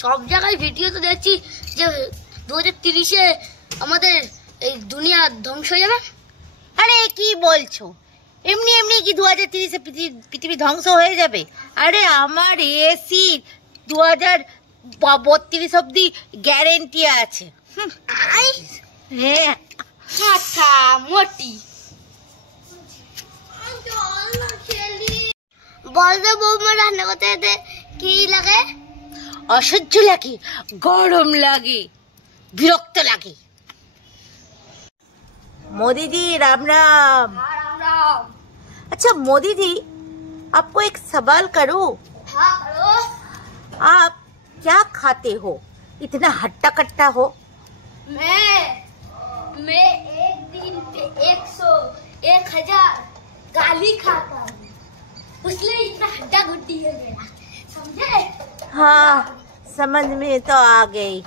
সব জায়গায় ভিডিও তো দেখছি যে 2030-এ আমাদের এই দুনিয়া ধ্বংস হয়ে যাবে। আরে কি বলছো, এমনি এমনি কি 2030-এ পৃথিবী ধ্বংস হয়ে যাবে? আরে আমার এসি 2032 অব্দি গ্যারেন্টি আছে। হ্যাঁ আচ্ছা মোটি বলতো বৌমা রান্না করতে যেতে কি লাগে? অসহ্য লাগে, গরম লাগে, বিরক্ত লাগে। मोदी जी राम राम। राम राम। अच्छा मोदी जी, आपको एक सवाल करूं? हाँ करो। आप क्या खाते हो, इतना हट्टा कट्टा हो? मैं एक दिन पे 1000 गाली खाता हूँ, इसलिए इतना हड्डा गुड्डी है मेरा, समझे? हाँ समझ में तो आ गई।